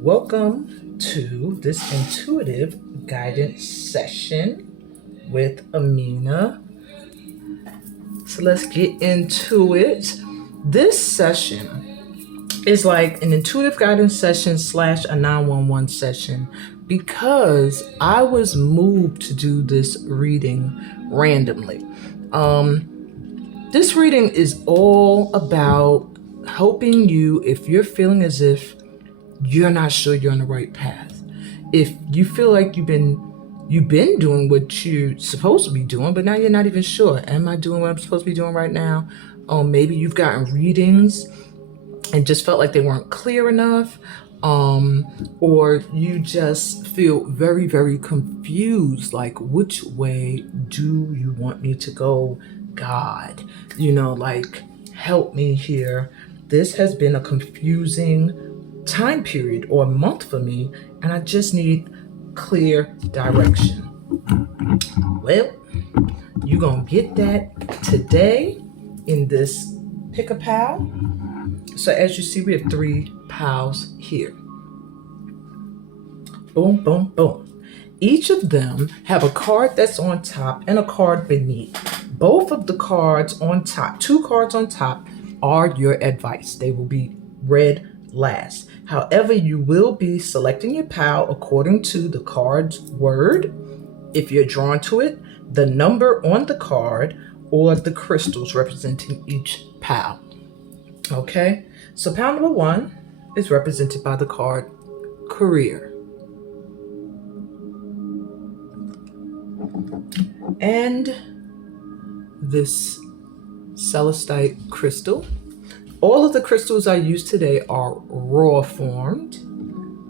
Welcome to this intuitive guidance session with Amina. So let's get into it. This session is like an intuitive guidance session slash a 911 session because I was moved to do this reading randomly. This reading is all about helping you if you're feeling as if you're not sure you're on the right path. If you feel like you've been doing what you're supposed to be doing, but now you're not even sure. Am I doing what I'm supposed to be doing right now? Maybe you've gotten readings and just felt like they weren't clear enough. Or you just feel very, very confused. Like, which way do you want me to go, God? Like, help me here. This has been a confusing time period or month for me, and I just need clear direction. Well, you're going to get that today in this pick a pal. So as you see, we have 3 pals here. Boom, boom, boom. Each of them have a card that's on top and a card beneath. Both of the cards on top, 2 cards on top, are your advice. They will be read last. However, you will be selecting your pal according to the card's word, if you're drawn to it, the number on the card, or the crystals representing each pal. Okay, so pal number 1 is represented by the card Career. And this celestite crystal. All of the crystals I use today are raw formed,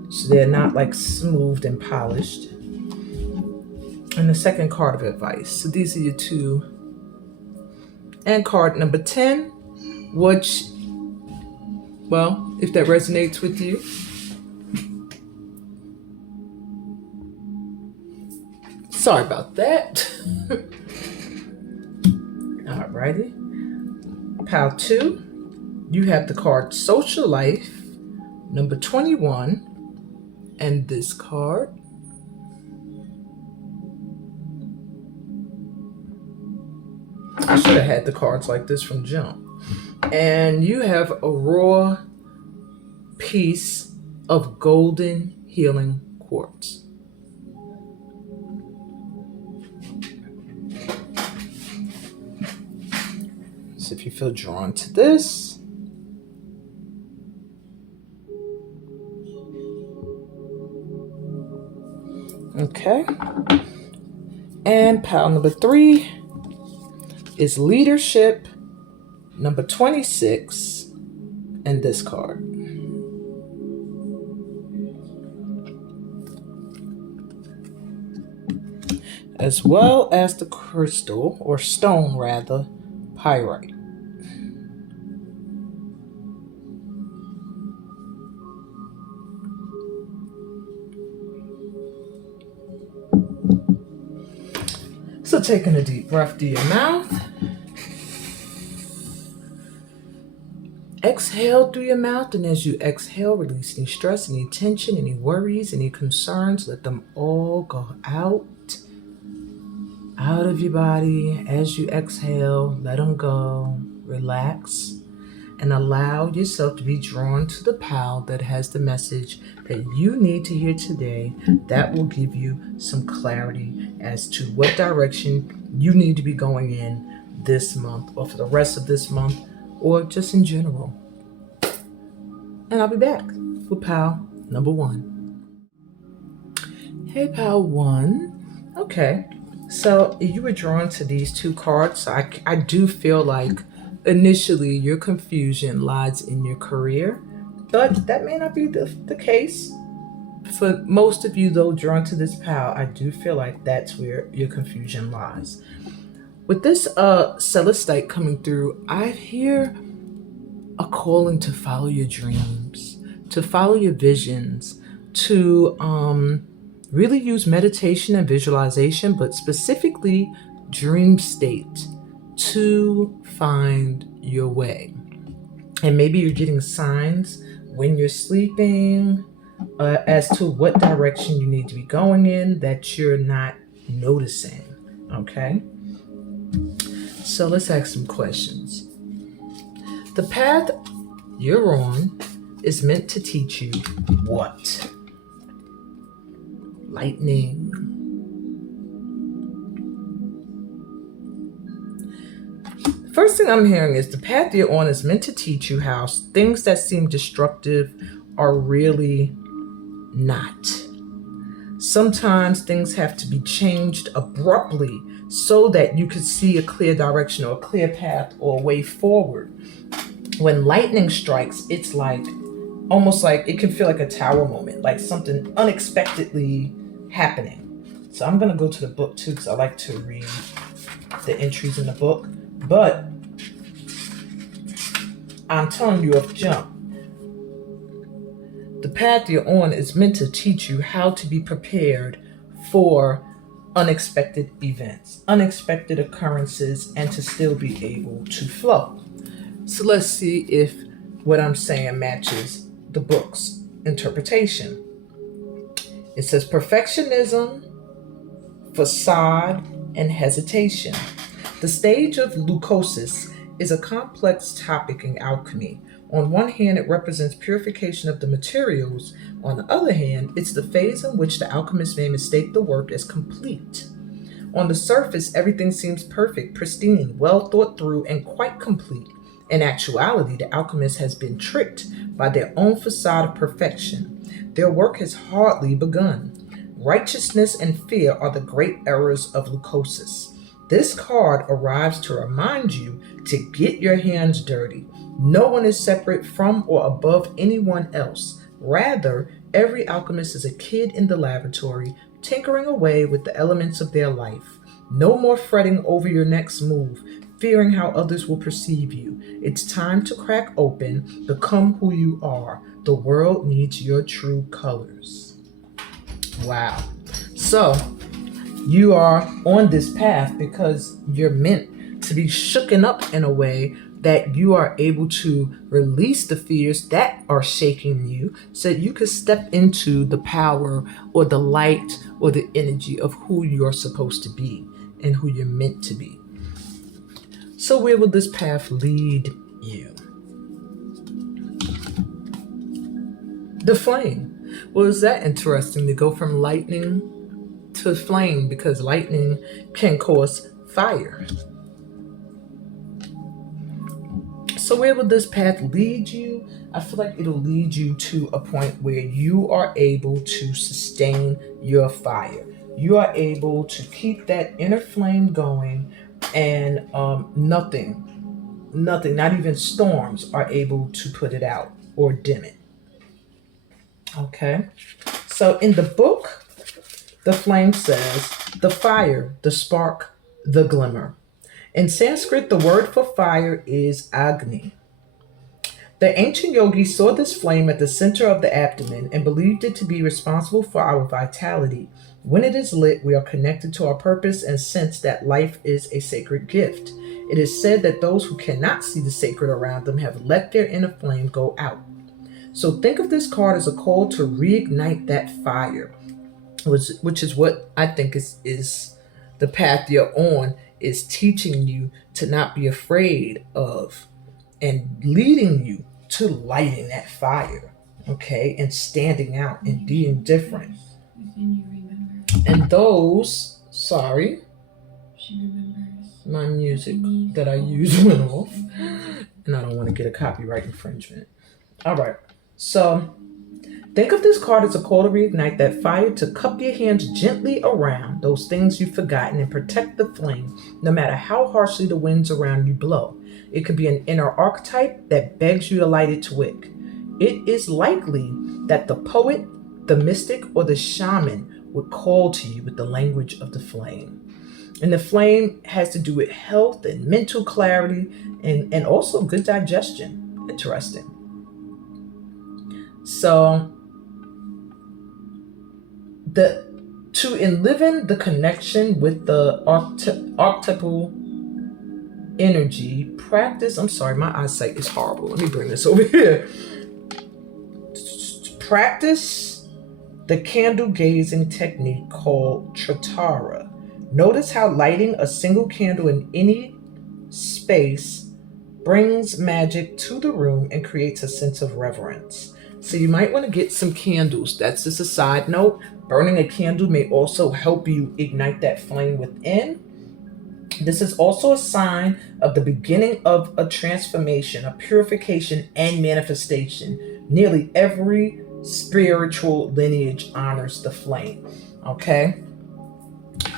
so they're not like smoothed and polished. And the second card of advice. So these are your 2. And card number 10, which, well, if that resonates with you, sorry about that. Alrighty. Pile 2. You have the card Social Life, number 21, and this card. I should have had the cards like this from jump. And you have a raw piece of golden healing quartz. So if you feel drawn to this, okay. And pile number 3 is Leadership, number 26, and this card. As well as the crystal, or stone rather, pyrite. So taking a deep breath through your mouth. Exhale through your mouth, and as you exhale, release any stress, any tension, any worries, any concerns. Let them all go out of your body. As you exhale, let them go. Relax and allow yourself to be drawn to the pal that has the message that you need to hear today. That will give you some clarity as to what direction you need to be going in this month, or for the rest of this month, or just in general. And I'll be back with pal number 1. Hey, pal 1. Okay, so you were drawn to these 2 cards. I do feel like initially your confusion lies in your career, but that may not be the case. For most of you, though, drawn to this pal, I do feel like that's where your confusion lies. With this celestite coming through, I hear a calling to follow your dreams, to follow your visions, to really use meditation and visualization, but specifically dream state, to find your way. And maybe you're getting signs when you're sleeping, as to what direction you need to be going in that you're not noticing. Okay? So let's ask some questions. The path you're on is meant to teach you what? Lightning. First thing I'm hearing is the path you're on is meant to teach you how things that seem destructive are really not. Sometimes things have to be changed abruptly so that you could see a clear direction or a clear path or a way forward. When lightning strikes, it's like almost like it can feel like a tower moment, like something unexpectedly happening. So I'm going to go to the book too because I like to read the entries in the book. But I'm telling you up jump. The path you're on is meant to teach you how to be prepared for unexpected events, unexpected occurrences, and to still be able to flow. So let's see if what I'm saying matches the book's interpretation. It says perfectionism, facade, and hesitation. The stage of leucosis is a complex topic in alchemy. On one hand, it represents purification of the materials. On the other hand, it's the phase in which the alchemist may mistake the work as complete. On the surface, everything seems perfect, pristine, well thought through, and quite complete. In actuality, the alchemist has been tricked by their own facade of perfection. Their work has hardly begun. Righteousness and fear are the great errors of leucosis. This card arrives to remind you to get your hands dirty. No one is separate from or above anyone else. Rather, every alchemist is a kid in the laboratory, tinkering away with the elements of their life. No more fretting over your next move, fearing how others will perceive you. It's time to crack open, become who you are. The world needs your true colors. Wow. So, you are on this path because you're meant to be shooken up in a way that you are able to release the fears that are shaking you so that you can step into the power or the light or the energy of who you're supposed to be and who you're meant to be. So where will this path lead you? The flame. Well, is that interesting to go from lightning to flame, because lightning can cause fire. So where will this path lead you? I feel like it'll lead you to a point where you are able to sustain your fire. You are able to keep that inner flame going, and nothing, not even storms are able to put it out or dim it. Okay. So in the book, the flame says, the fire, the spark, the glimmer. In Sanskrit, the word for fire is Agni. The ancient yogis saw this flame at the center of the abdomen and believed it to be responsible for our vitality. When it is lit, we are connected to our purpose and sense that life is a sacred gift. It is said that those who cannot see the sacred around them have let their inner flame go out. So think of this card as a call to reignite that fire, which is what I think is the path you're on, is teaching you to not be afraid of and leading you to lighting that fire, okay, and standing out and being different. And those, sorry, my music that I use went off, and I don't want to get a copyright infringement. All right, so think of this card as a call to reignite that fire, to cup your hands gently around those things you've forgotten and protect the flame, no matter how harshly the winds around you blow. It could be an inner archetype that begs you to light its wick. It is likely that the poet, the mystic, or the shaman would call to you with the language of the flame. And the flame has to do with health and mental clarity and also good digestion. Interesting. So to enliven the connection with the archetypal energy, practice. I'm sorry, my eyesight is horrible. Let me bring this over here. Practice the candle gazing technique called Tratara. Notice how lighting a single candle in any space brings magic to the room and creates a sense of reverence. So you might want to get some candles. That's just a side note. Burning a candle may also help you ignite that flame within. This is also a sign of the beginning of a transformation, a purification, and manifestation. Nearly every spiritual lineage honors the flame. Okay?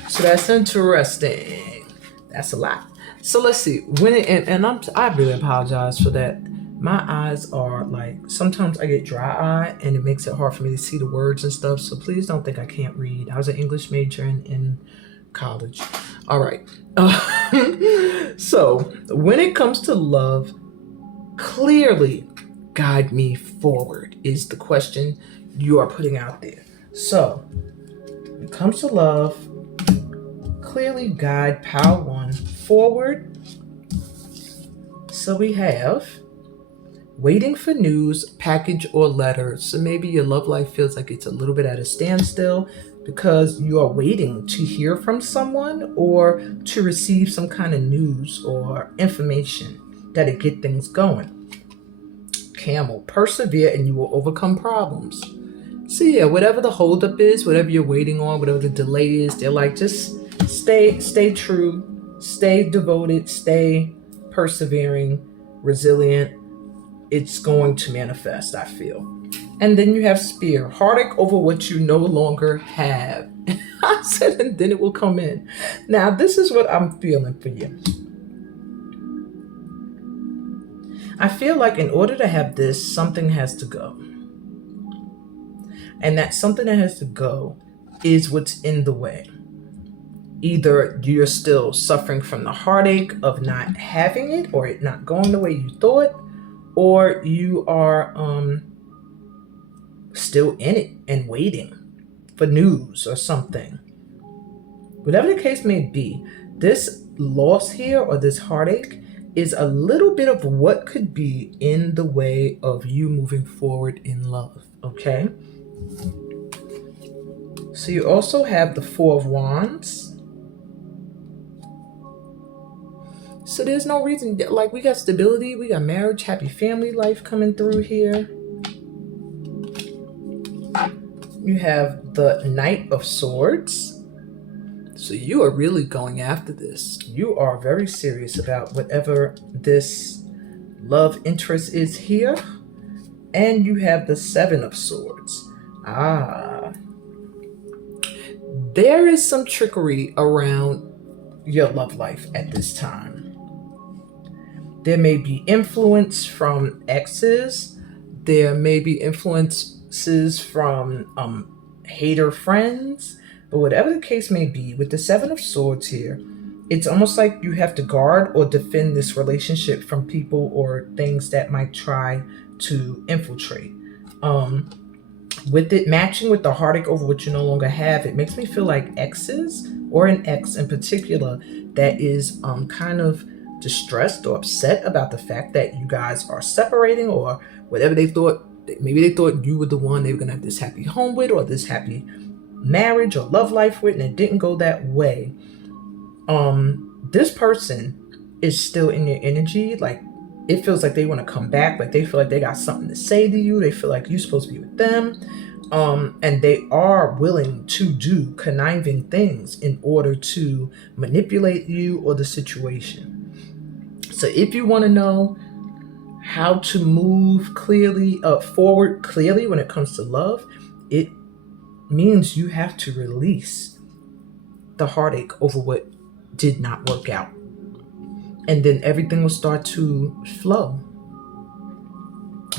So that's interesting. That's a lot. So let's see. I really apologize for that. My eyes are like, sometimes I get dry eye and it makes it hard for me to see the words and stuff. So please don't think I can't read. I was an English major in college. All right. So when it comes to love, clearly guide me forward is the question you are putting out there. So when it comes to love, clearly guide pile 1 forward. So we have waiting for news, package, or letter. So maybe your love life feels like it's a little bit at a standstill because you are waiting to hear from someone or to receive some kind of news or information that'll get things going. Camel, persevere and you will overcome problems. So yeah, whatever the holdup is, whatever you're waiting on, whatever the delay is, they're like, just stay true, stay devoted, stay persevering, resilient. It's going to manifest, I feel. And then you have spear, heartache over what you no longer have. I said, and then it will come in. Now, this is what I'm feeling for you. I feel like in order to have this, something has to go. And that something that has to go is what's in the way. Either you're still suffering from the heartache of not having it or it not going the way you thought, or you are still in it and waiting for news or something. Whatever the case may be, this loss here or this heartache is a little bit of what could be in the way of you moving forward in love, okay? So you also have the 4 of Wands. So there's no reason, like, we got stability, we got marriage, happy family life coming through here. You have the Knight of Swords. So you are really going after this. You are very serious about whatever this love interest is here. And you have the 7 of Swords. There is some trickery around your love life at this time. There may be influence from exes. There may be influences from hater friends. But whatever the case may be, with the 7 of Swords here, it's almost like you have to guard or defend this relationship from people or things that might try to infiltrate. With it matching with the heartache over what you no longer have, it makes me feel like exes, or an ex in particular, that is kind of distressed or upset about the fact that you guys are separating, or whatever they thought. Maybe they thought you were the one they were going to have this happy home with, or this happy marriage or love life with, and it didn't go that way. This person is still in your energy. Like, it feels like they want to come back. Like, they feel like they got something to say to you. They feel like you're supposed to be with them. And they are willing to do conniving things in order to manipulate you or the situation. So if you want to know how to move forward clearly when it comes to love, it means you have to release the heartache over what did not work out. And then everything will start to flow.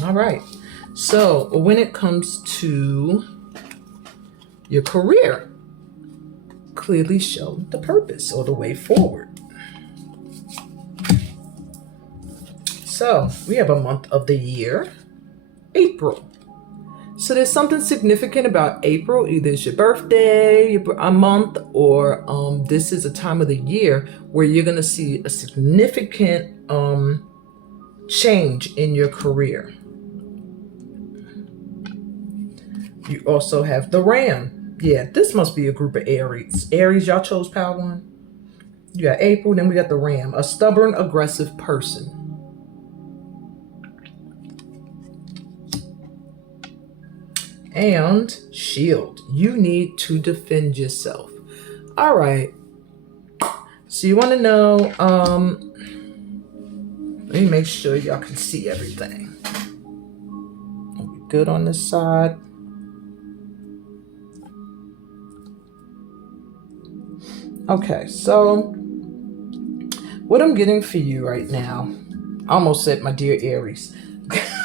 All right. So when it comes to your career, clearly show the purpose or the way forward. So we have a month of the year, April. So there's something significant about April. Either it's your birthday, a month, or this is a time of the year where you're going to see a significant change in your career. You also have the Ram. Yeah, this must be a group of Aries. Aries, y'all chose pile one. You got April, then we got the Ram, a stubborn, aggressive person. And Shield, you need to defend yourself. All right. So you want to know, let me make sure y'all can see everything. Good on this side. Okay, so what I'm getting for you right now, I almost said my dear Aries.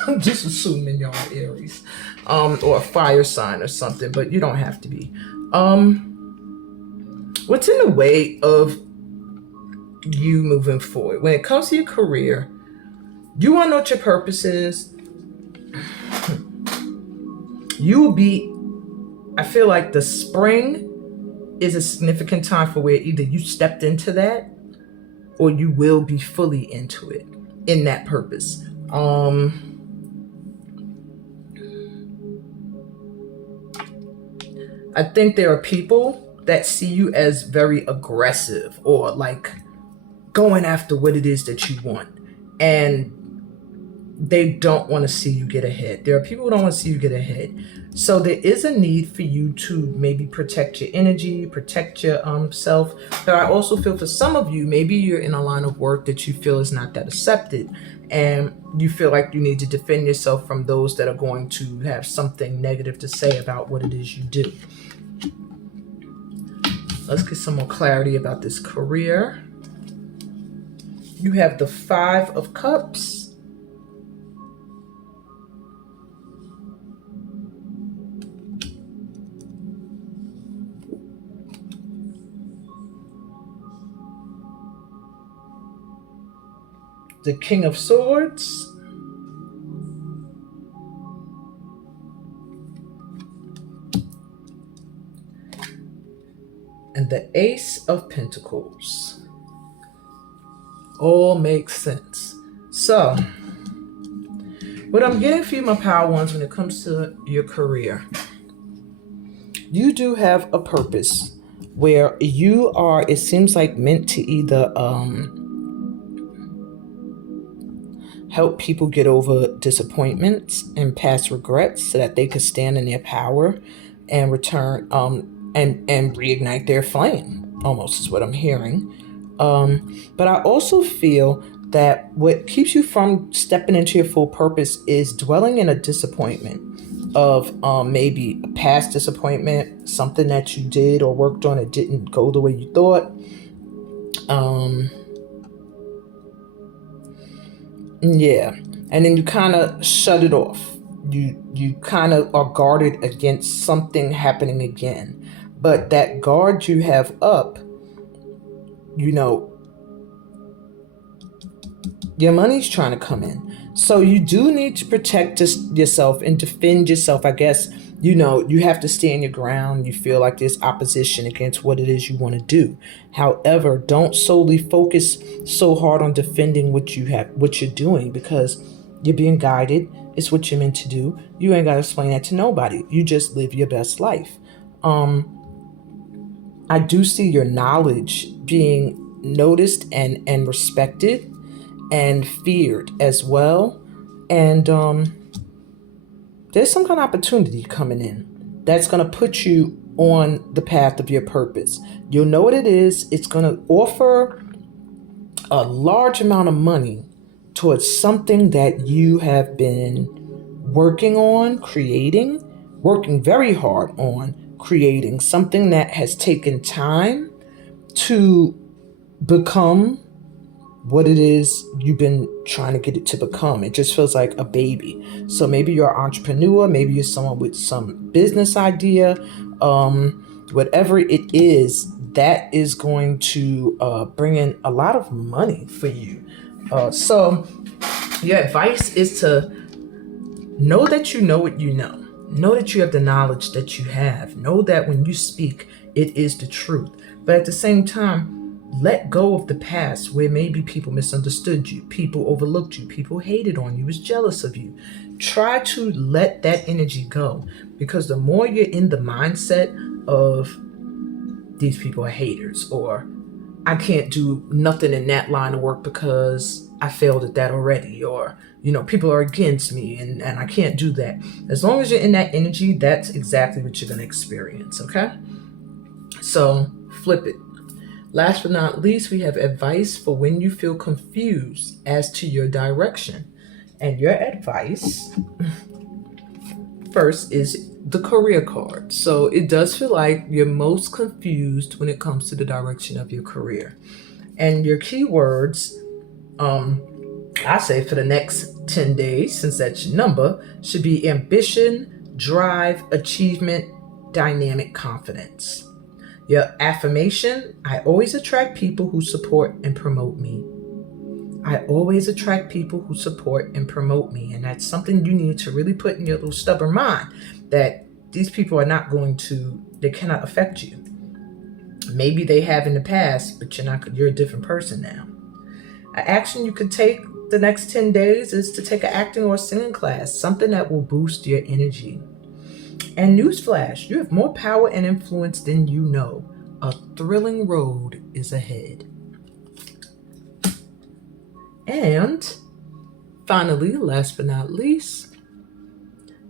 I'm just assuming y'all are Aries, or a fire sign or something, but you don't have to be. What's in the way of you moving forward when it comes to your career? You want to know what your purpose is. You will be, I feel like the spring is a significant time for where either you stepped into that or you will be fully into it in that purpose. I think there are people that see you as very aggressive or like going after what it is that you want. And they don't want to see you get ahead. There are people who don't want to see you get ahead. So there is a need for you to maybe protect your energy, protect your self. But I also feel for some of you, maybe you're in a line of work that you feel is not that accepted. And you feel like you need to defend yourself from those that are going to have something negative to say about what it is you do. Let's get some more clarity about this career. You have the 5 of Cups. The King of Swords. And the Ace of Pentacles. All makes sense. So, what I'm getting for you, my power ones, when it comes to your career, you do have a purpose where you are, it seems like, meant to either help people get over disappointments and past regrets so that they could stand in their power and return and reignite their flame, almost is what I'm hearing. But I also feel that what keeps you from stepping into your full purpose is dwelling in a disappointment of maybe a past disappointment, something that you did or worked on that didn't go the way you thought. Yeah. And then you kind of shut it off. You kind of are guarded against something happening again. But that guard you have up, you know, your money's trying to come in. So you do need to protect yourself and defend yourself. I guess, you know, you have to stand your ground. You feel like there's opposition against what it is you want to do. However, don't solely focus so hard on defending what you're doing, because you're being guided. It's what you're meant to do. You ain't got to explain that to nobody. You just live your best life. I do see your knowledge being noticed and respected and feared as well. And there's some kind of opportunity coming in that's going to put you on the path of your purpose. You'll know what it is. It's going to offer a large amount of money towards something that you have been working on, working very hard on creating, something that has taken time to become what it is you've been trying to get it to become. It just feels like a baby. So maybe you're an entrepreneur, maybe you're someone with some business idea, whatever it is, that is going to bring in a lot of money for you. So your advice is to know that you know what you know. Know that you have the knowledge that you have. Know that when you speak, it is the truth. But at the same time, Let go of the past where maybe people misunderstood you, people overlooked you, people hated on you, was jealous of you. Try to let that energy go, because the more you're in the mindset of these people are haters, or I can't do nothing in that line of work because I failed at that already, or people are against me and I can't do that. As long as you're in that energy, that's exactly what you're going to experience. Okay, so flip it. Last but not least, we have advice for when you feel confused as to your direction. And your advice first is the career card. So it does feel like you're most confused when it comes to the direction of your career. And your keywords, I say for the next 10 days, since that's your number, should be ambition, drive, achievement, dynamic confidence. Your affirmation: I always attract people who support and promote me. I always attract people who support and promote me. And that's something you need to really put in your little stubborn mind, that these people are not they cannot affect you. Maybe they have in the past, but you're a different person now. An action you could take the next 10 days is to take an acting or singing class, something that will boost your energy. And newsflash, you have more power and influence than you know. A thrilling road is ahead. And finally, last but not least,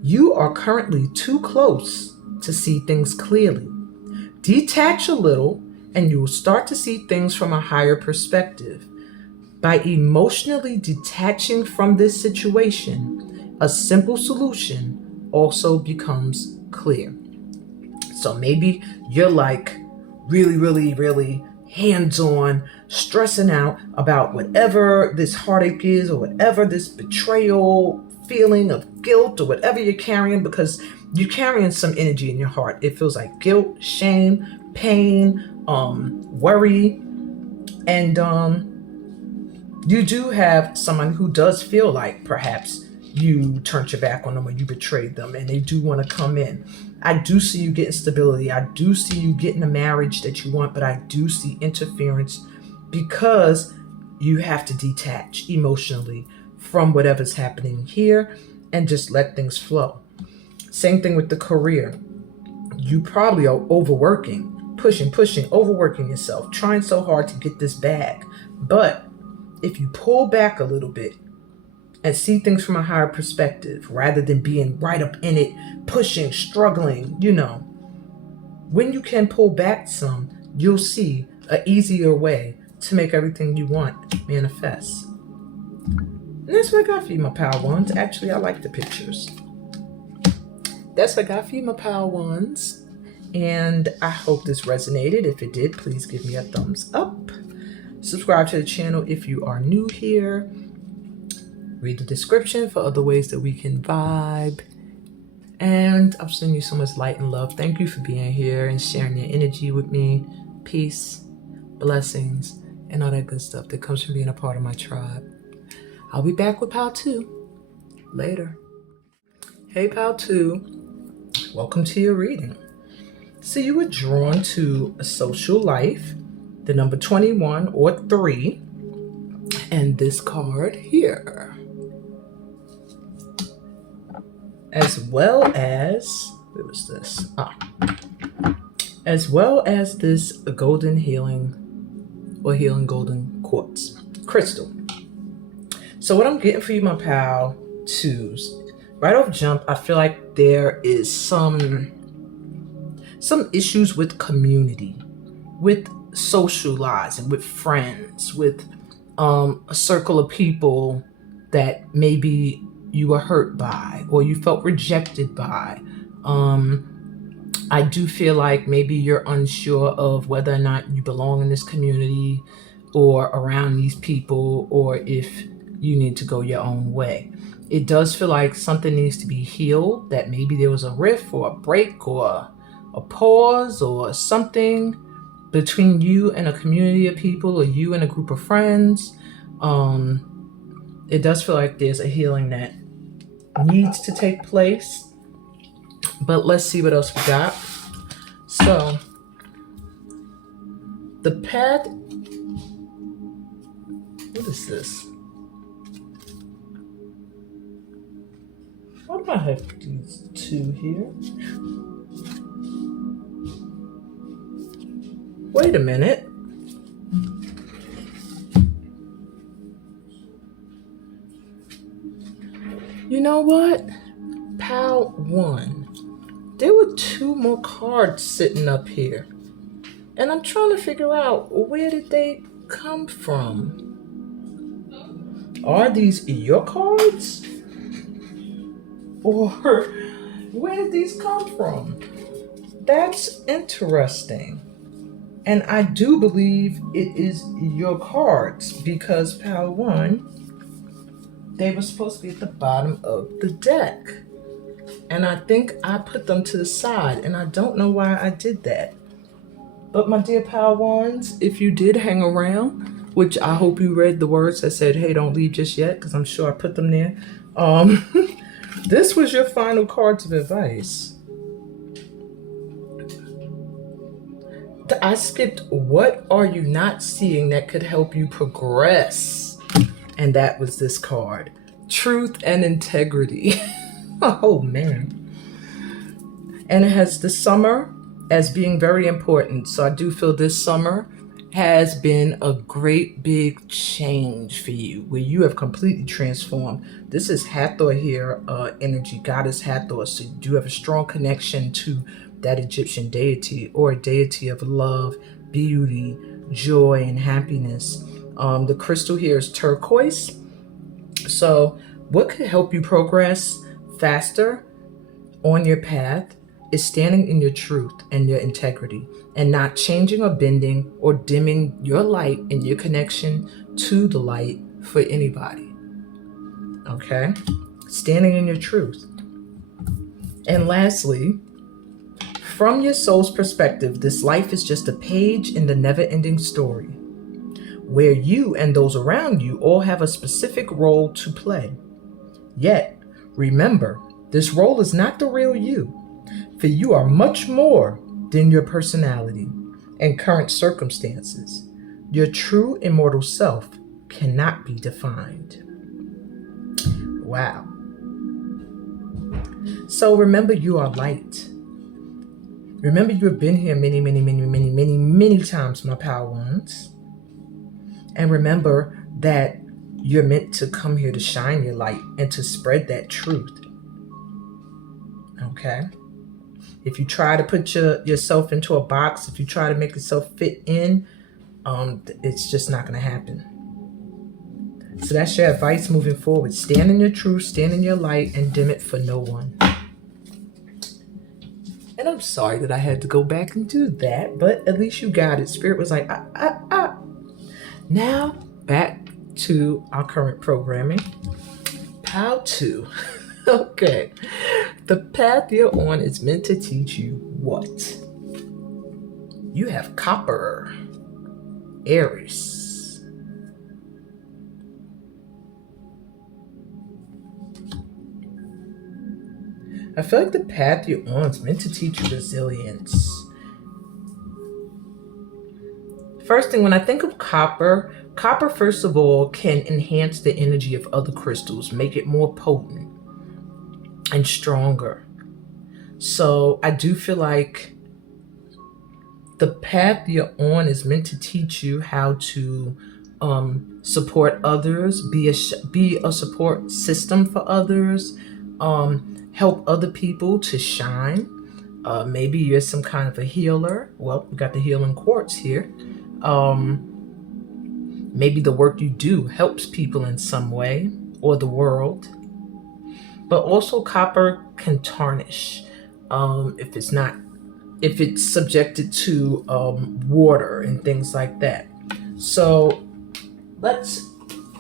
you are currently too close to see things clearly. Detach a little and you will start to see things from a higher perspective. By emotionally detaching from this situation, a simple solution also becomes clear. So maybe you're like really, really, really hands-on, stressing out about whatever this heartache is, or whatever this betrayal feeling of guilt, or whatever you're carrying, because you're carrying some energy in your heart. It feels like guilt, shame, pain, worry, and you do have someone who does feel like perhaps you turned your back on them or you betrayed them, and they do want to come in. I do see you getting stability. I do see you getting a marriage that you want, but I do see interference, because you have to detach emotionally from whatever's happening here and just let things flow. Same thing with the career. You probably are overworking, pushing, overworking yourself, trying so hard to get this bag. But if you pull back a little bit and see things from a higher perspective, rather than being right up in it, pushing, struggling, when you can pull back some, you'll see an easier way to make everything you want manifest. And that's what I got for you, my Power Ones. Actually, I like the pictures. That's what I got for you, my Power Ones. And I hope this resonated. If it did, please give me a thumbs up. Subscribe to the channel if you are new here. Read the description for other ways that we can vibe. And I'm sending you so much light and love. Thank you for being here and sharing your energy with me. Peace, blessings, and all that good stuff that comes from being a part of my tribe. I'll be back with Pal 2 later. Hey, Pal 2. Welcome to your reading. So you were drawn to a social life, the number 21 or 3, and this card here. As well as, where was this? As well as this golden healing golden quartz crystal. So what I'm getting for you, my Pal 2s, right off jump, I feel like there is some issues with community, with socializing, with friends, with a circle of people that maybe you were hurt by or you felt rejected by. I do feel like maybe you're unsure of whether or not you belong in this community or around these people, or if you need to go your own way. It does feel like something needs to be healed, that maybe there was a rift or a break or a pause or something between you and a community of people, or you and a group of friends. It does feel like there's a healing that needs to take place. But let's see what else we got. So The path, what is this? Why do I have these two here? Wait a minute. You know what? Pal 1. There were 2 more cards sitting up here. And I'm trying to figure out, where did they come from? Are these your cards? Or where did these come from? That's interesting. And I do believe it is your cards because Pal 1, they were supposed to be at the bottom of the deck. And I think I put them to the side, and I don't know why I did that. But my dear Pal 1s, if you did hang around, which I hope you read the words that said, hey, don't leave just yet, because I'm sure I put them there. This was your final cards of advice. I skipped, what are you not seeing that could help you progress? And that was this card, Truth and Integrity. Oh, man. And it has the summer as being very important. So I do feel this summer has been a great big change for you, where you have completely transformed. This is Hathor here, energy, goddess Hathor. So you do have a strong connection to that Egyptian deity, or a deity of love, beauty, joy, and happiness. The crystal here is turquoise. So what could help you progress faster on your path is standing in your truth and your integrity, and not changing or bending or dimming your light and your connection to the light for anybody. Okay? Standing in your truth. And lastly, from your soul's perspective, this life is just a page in the never-ending story, where you and those around you all have a specific role to play. Yet, remember, this role is not the real you, for you are much more than your personality and current circumstances. Your true immortal self cannot be defined. Wow. So remember, you are light. Remember, you have been here many times, my Pal 1s. And remember that you're meant to come here to shine your light and to spread that truth. Okay? If you try to put yourself into a box, if you try to make yourself fit in, it's just not going to happen. So that's your advice moving forward. Stand in your truth, stand in your light, and dim it for no one. And I'm sorry that I had to go back and do that, but at least you got it. Spirit was like, Now, back to our current programming. Pal 2. Okay. The path you're on is meant to teach you what? You have Copper, Aries. I feel like the path you're on is meant to teach you resilience. First thing, when I think of copper, first of all, can enhance the energy of other crystals, make it more potent and stronger. So I do feel like the path you're on is meant to teach you how to support others, be a support system for others, help other people to shine. Maybe you're some kind of a healer. Well, we got the healing quartz here. Maybe the work you do helps people in some way, or the world. But also copper can tarnish if it's subjected to water and things like that. So let's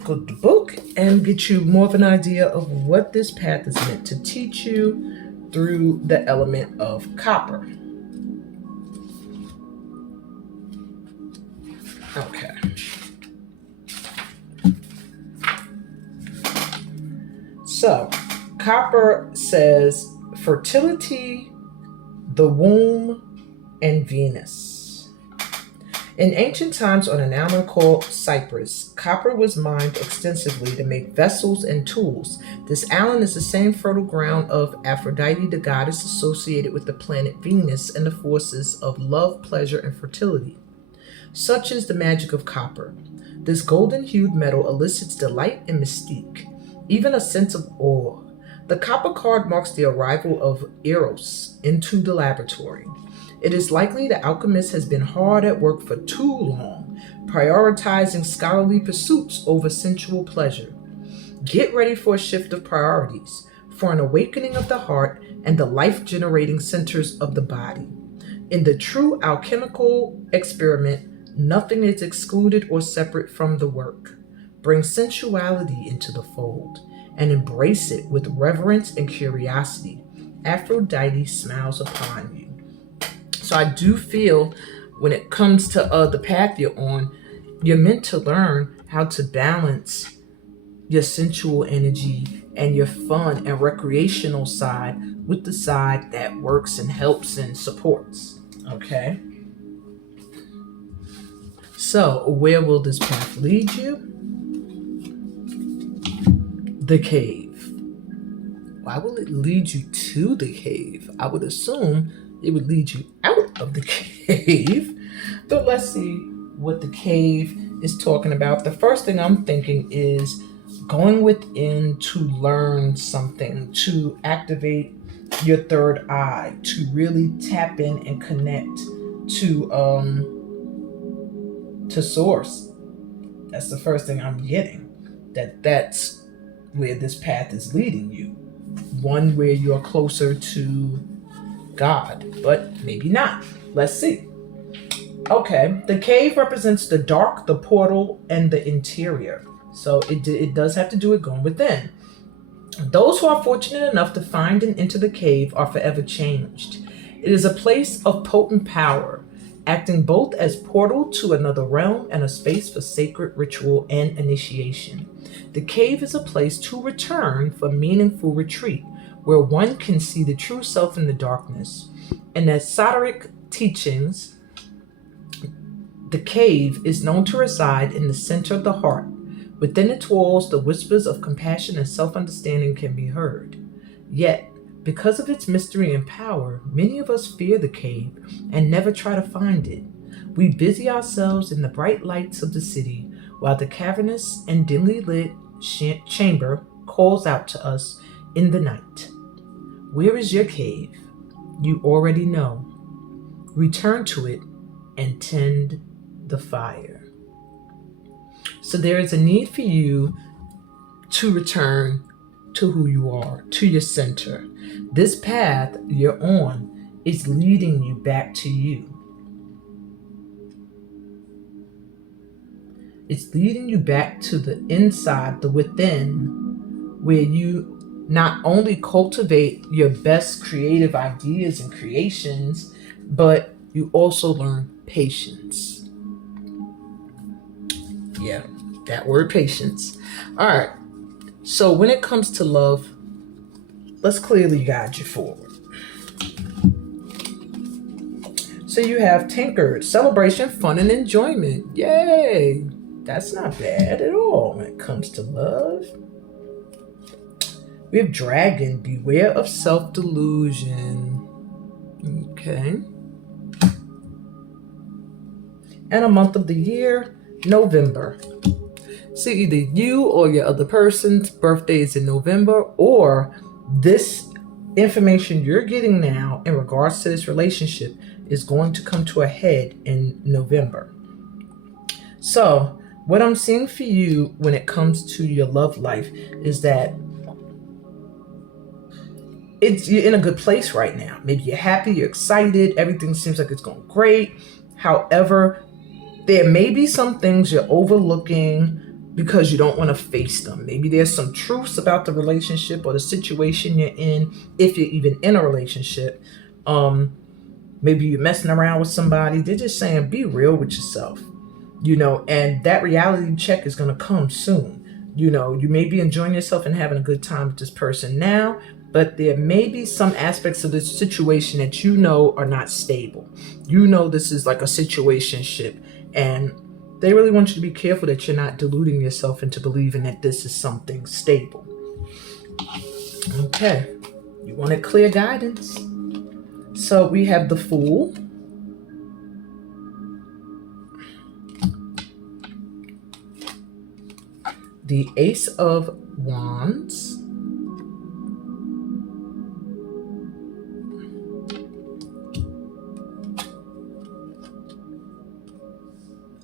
go to the book and get you more of an idea of what this path is meant to teach you through the element of copper. Okay. So, copper says fertility, the womb, and Venus. In ancient times, on an island called Cyprus, copper was mined extensively to make vessels and tools. This island is the same fertile ground of Aphrodite, the goddess associated with the planet Venus and the forces of love, pleasure, and fertility. Such is the magic of copper. This golden hued metal elicits delight and mystique, even a sense of awe. The copper card marks the arrival of Eros into the laboratory. It is likely the alchemist has been hard at work for too long, prioritizing scholarly pursuits over sensual pleasure. Get ready for a shift of priorities, for an awakening of the heart and the life generating centers of the body. In the true alchemical experiment, nothing is excluded or separate from the work. Bring sensuality into the fold and embrace it with reverence and curiosity. Aphrodite smiles upon you. So I do feel when it comes to the path you're on, you're meant to learn how to balance your sensual energy and your fun and recreational side with the side that works and helps and supports. Okay? So, where will this path lead you? The cave. Why will it lead you to the cave? I would assume it would lead you out of the cave. But let's see what the cave is talking about. The first thing I'm thinking is going within to learn something, to activate your third eye, to really tap in and connect to source. That's the first thing I'm getting. That's where this path is leading you. One where you're closer to God, but maybe not. Let's see. Okay, the cave represents the dark, the portal, and the interior. So it does have to do with going within. Those who are fortunate enough to find and enter the cave are forever changed. It is a place of potent power, acting both as portal to another realm and a space for sacred ritual and initiation. The cave is a place to return for meaningful retreat, where one can see the true self in the darkness. In the esoteric teachings, the cave is known to reside in the center of the heart. Within its walls, the whispers of compassion and self-understanding can be heard. Yet, because of its mystery and power, many of us fear the cave and never try to find it. We busy ourselves in the bright lights of the city, while the cavernous and dimly lit chamber calls out to us in the night. Where is your cave? You already know. Return to it and tend the fire. So there is a need for you to return to who you are, to your center. This path you're on is leading you back to you. It's leading you back to the inside, the within, where you not only cultivate your best creative ideas and creations, but you also learn patience. Yeah, that word patience. All right. So when it comes to love, let's clearly guide you forward. So you have Tinker, celebration, fun, and enjoyment. Yay! That's not bad at all when it comes to love. We have Dragon, beware of self-delusion. Okay. And a month of the year, November. So either you or your other person's birthday is in November, or this information you're getting now in regards to this relationship is going to come to a head in November. So what I'm seeing for you when it comes to your love life is that you're in a good place right now. Maybe you're happy, you're excited, everything seems like it's going great. However, there may be some things you're overlooking because you don't want to face them. Maybe there's some truths about the relationship or the situation you're in, if you're even in a relationship. Maybe you're messing around with somebody. They're just saying, be real with yourself, and that reality check is going to come soon. You may be enjoying yourself and having a good time with this person now, but there may be some aspects of this situation that are not stable. This is like a situationship, And they really want you to be careful that you're not deluding yourself into believing that this is something stable. Okay, you wanted clear guidance. So we have the Fool, the Ace of Wands,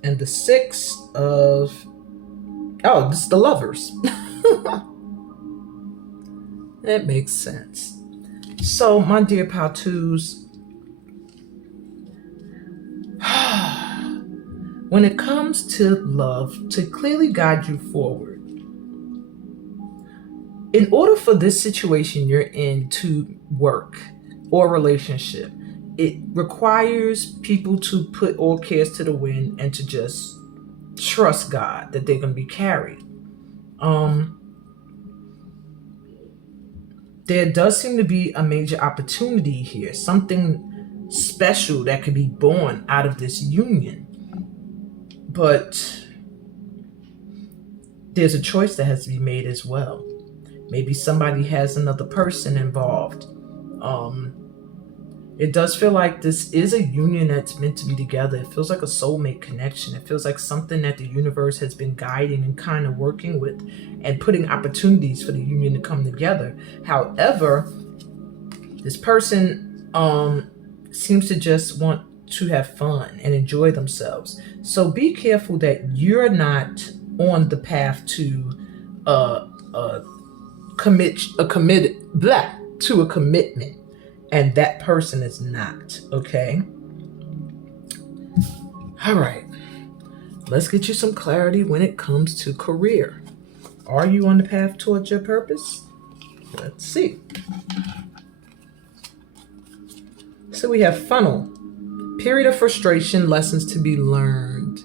and the Six of... Oh, this is the Lovers. That makes sense. So, my dear Paltus, when it comes to love, to clearly guide you forward, in order for this situation you're in to work or relationship, it requires people to put all cares to the wind and to just trust God that they're going to be carried. There does seem to be a major opportunity here, something special that could be born out of this union. But there's a choice that has to be made as well. Maybe somebody has another person involved. It does feel like this is a union that's meant to be together. It feels like a soulmate connection. It feels like something that the universe has been guiding and kind of working with and putting opportunities for the union to come together. However, this person seems to just want to have fun and enjoy themselves. So be careful that you're not on the path to to a commitment, and that person is not. Okay. All right. Let's get you some clarity when it comes to career. Are you on the path towards your purpose? Let's see. So we have funnel, period of frustration, lessons to be learned.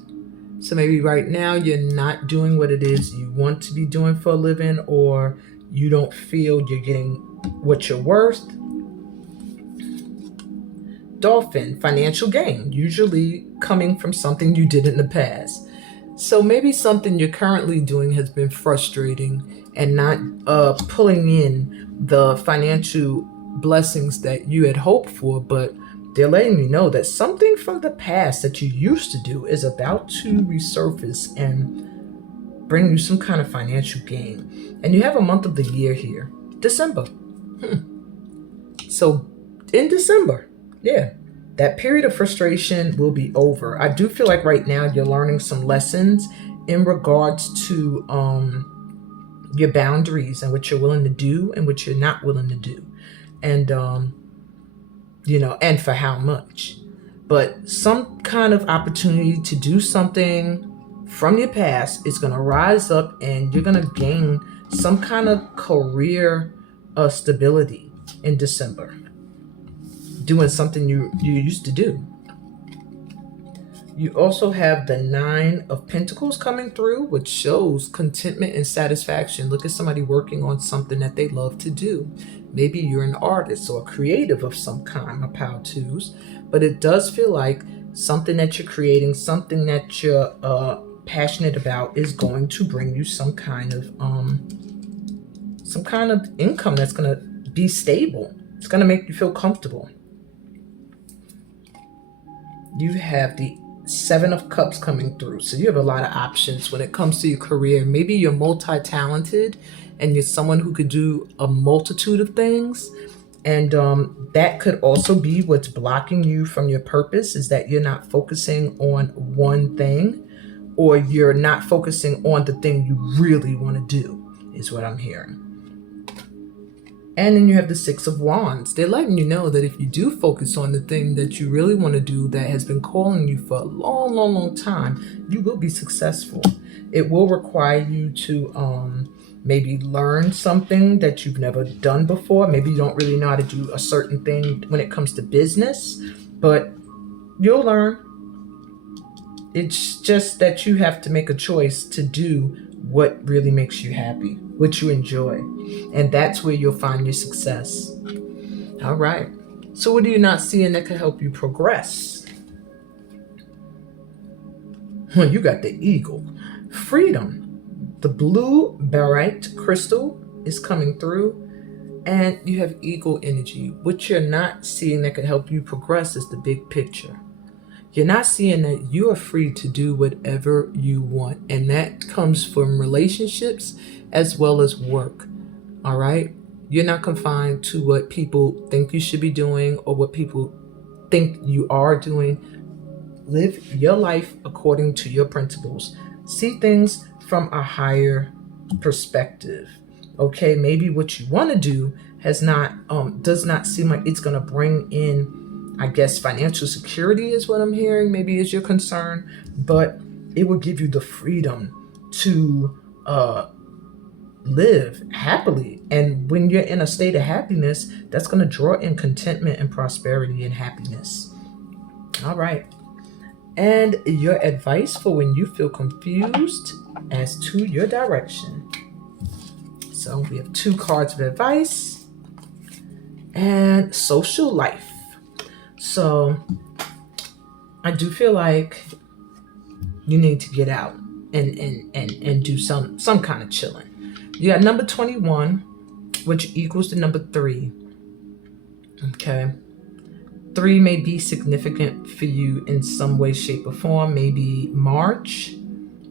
So maybe right now you're not doing what it is you want to be doing for a living, or you don't feel you're getting what you're worth. Dolphin, financial gain, usually coming from something you did in the past. So maybe something you're currently doing has been frustrating and not pulling in the financial blessings that you had hoped for, but they're letting you know that something from the past that you used to do is about to resurface and bring you some kind of financial gain. And you have a month of the year here, December. So in December, yeah, that period of frustration will be over. I do feel like right now you're learning some lessons in regards to your boundaries and what you're willing to do and what you're not willing to do. And, and for how much. But some kind of opportunity to do something from your past is going to rise up, and you're going to gain some kind of career stability in December, doing something you used to do. You also have the Nine of Pentacles coming through, which shows contentment and satisfaction. Look at somebody working on something that they love to do. Maybe you're an artist or a creative of some kind, a Power Twos, but it does feel like something that you're creating, something that you're passionate about, is going to bring you some kind of income that's going to be stable. It's going to make you feel comfortable. You have the Seven of Cups coming through. So you have a lot of options when it comes to your career. Maybe you're multi-talented and you're someone who could do a multitude of things. And that could also be what's blocking you from your purpose, is that you're not focusing on one thing, or you're not focusing on the thing you really want to do, is what I'm hearing. And then you have the Six of Wands. They're letting you know that if you do focus on the thing that you really want to do, that has been calling you for a long, long, long time, you will be successful. It will require you to maybe learn something that you've never done before. Maybe you don't really know how to do a certain thing when it comes to business, but you'll learn. It's just that you have to make a choice to do what really makes you happy, what you enjoy. And that's where you'll find your success. All right. So what are you not seeing that can help you progress? Well, you got the eagle. Freedom. The blue barite crystal is coming through, and you have eagle energy. What you're not seeing that could help you progress is the big picture. You're not seeing that you are free to do whatever you want, and that comes from relationships as well as work. All right? You're not confined to what people think you should be doing or what people think you are doing. Live your life according to your principles. See things from a higher perspective. Okay, maybe what you want to do has not does not seem like it's going to bring in, I guess, financial security is what I'm hearing. Maybe is your concern, but it will give you the freedom to live happily. And when you're in a state of happiness, that's going to draw in contentment and prosperity and happiness. All right. And your advice for when you feel confused as to your direction. So we have 2 cards of advice and social life. So I do feel like you need to get out and do some kind of chilling. You got number 21, which equals the number 3. Okay. 3 may be significant for you in some way, shape, or form. Maybe March,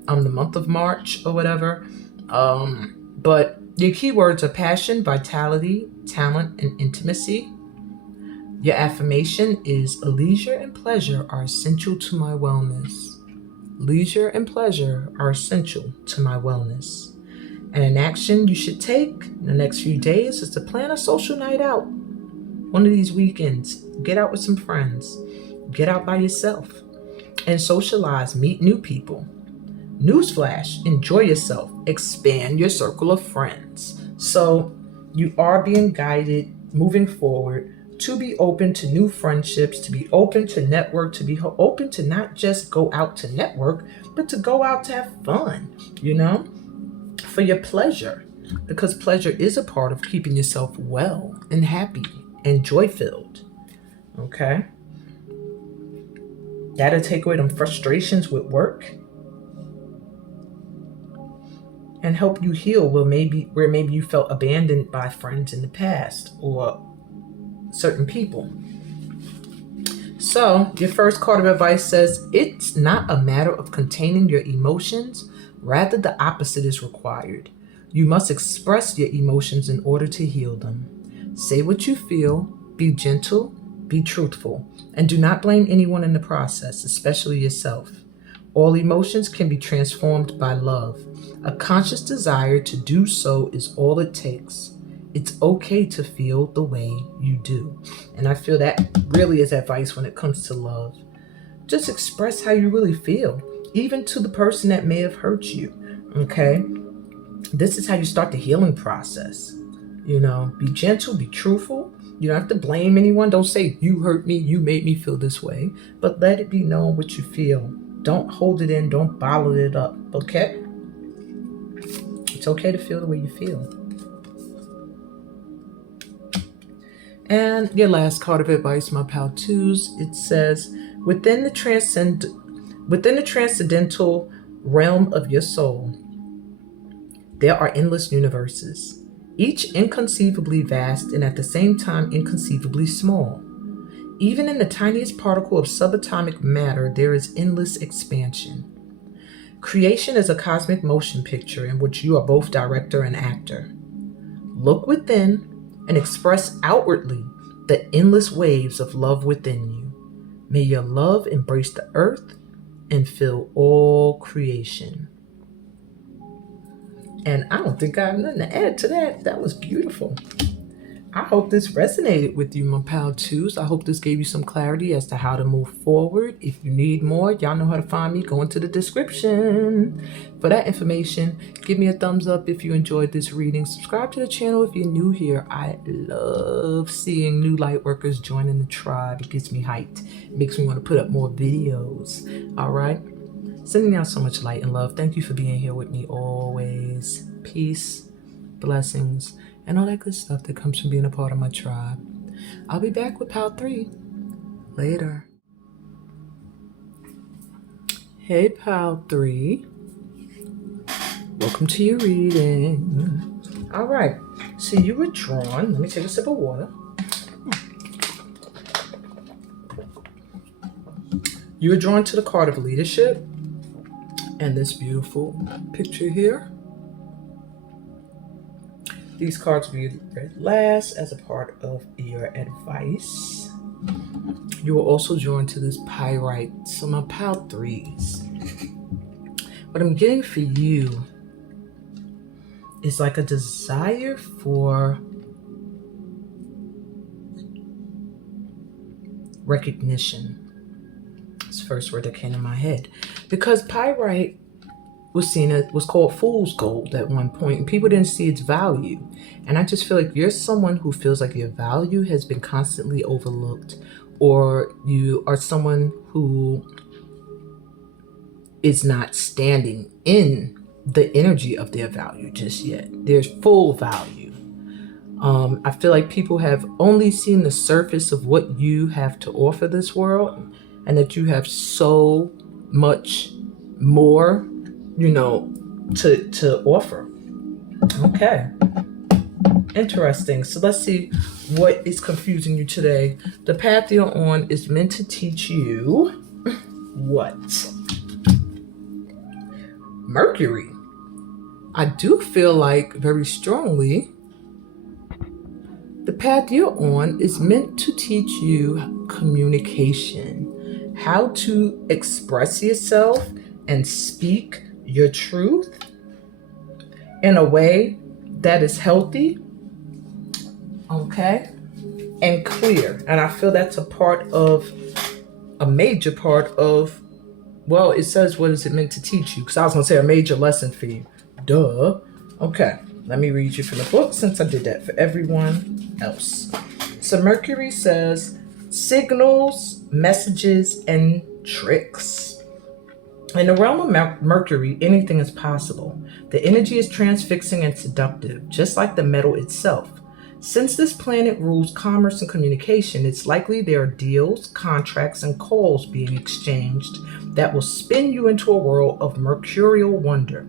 the month of March or whatever. But your keywords are passion, vitality, talent, and intimacy. Your affirmation is leisure and pleasure are essential to my wellness. Leisure and pleasure are essential to my wellness. And an action you should take in the next few days is to plan a social night out. One of these weekends, get out with some friends. Get out by yourself and socialize, meet new people. Newsflash, enjoy yourself, expand your circle of friends. So you are being guided moving forward to be open to new friendships, to be open to network, to be open to not just go out to network, but to go out to have fun, for your pleasure. Because pleasure is a part of keeping yourself well and happy and joy-filled. Okay? That'll take away them frustrations with work and help you heal where maybe you felt abandoned by friends in the past or certain people. So your first card of advice says it's not a matter of containing your emotions, rather the opposite is required. You must express your emotions in order to heal them. Say what you feel, be gentle, be truthful, and do not blame anyone in the process, especially yourself. All emotions can be transformed by love. A conscious desire to do so is all it takes. It's okay to feel the way you do. And I feel that really is advice when it comes to love. Just express how you really feel, even to the person that may have hurt you. Okay? This is how you start the healing process. Be gentle, be truthful. You don't have to blame anyone. Don't say, you hurt me, you made me feel this way. But let it be known what you feel. Don't hold it in. Don't bottle it up. Okay? It's okay to feel the way you feel. And your last card of advice, my pal twos, it says, within the transcendental realm of your soul, there are endless universes, each inconceivably vast and at the same time inconceivably small. Even in the tiniest particle of subatomic matter, there is endless expansion. Creation is a cosmic motion picture in which you are both director and actor. Look within and express outwardly the endless waves of love within you. May your love embrace the earth and fill all creation. And I don't think I have nothing to add to that. That was beautiful. I hope this resonated with you, my pal twos. I hope this gave you some clarity as to how to move forward. If you need more, y'all know how to find me. Go into the description for that information. Give me a thumbs up if you enjoyed this reading. Subscribe to the channel if you're new here. I love seeing new light workers joining the tribe. It gets me hyped. It makes me want to put up more videos. All right. Sending out so much light and love. Thank you for being here with me always. Peace, blessings, and all that good stuff that comes from being a part of my tribe. I'll be back with Pal 3. Later. Hey, Pal 3. Welcome to your reading. All right. So you were drawn. Let me take a sip of water. You were drawn to the card of leadership and this beautiful picture here. These cards will be read last as a part of your advice. You were also drawn to this pyrite. So my Pal 3s. What I'm getting for you is like a desire for recognition. It's the first word that came to my head. Because pyrite was called fool's gold at one point, and people didn't see its value. And I just feel like you're someone who feels like your value has been constantly overlooked, or you are someone who is not standing in the energy of their value just yet. There's full value. I feel like people have only seen the surface of what you have to offer this world, and that you have so much more, to offer. Okay. Interesting. So let's see what is confusing you today. The path you're on is meant to teach you what? Mercury. I do feel like very strongly the path you're on is meant to teach you communication, how to express yourself and speak your truth in a way that is healthy, okay, and clear. And I feel that's a major part of, well, it says what is it meant to teach you, because I was going to say a major lesson for you. Duh. Okay, let me read you from the book since I did that for everyone else. So Mercury says signals, messages, and tricks. In the realm of Mercury, anything is possible. The energy is transfixing and seductive, just like the metal itself. Since this planet rules commerce and communication, it's likely there are deals, contracts, and calls being exchanged that will spin you into a world of mercurial wonder.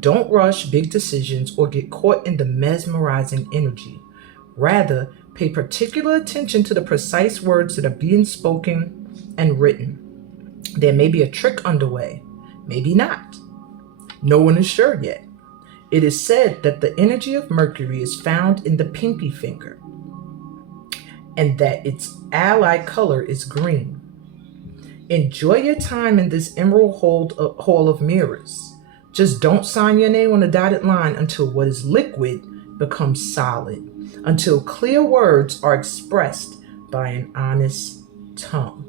Don't rush big decisions or get caught in the mesmerizing energy. Rather, pay particular attention to the precise words that are being spoken and written. There may be a trick underway, maybe not. No one is sure yet. It is said that the energy of Mercury is found in the pinky finger, and that its allied color is green. Enjoy your time in this emerald hall of mirrors. Just don't sign your name on a dotted line until what is liquid becomes solid, until clear words are expressed by an honest tongue.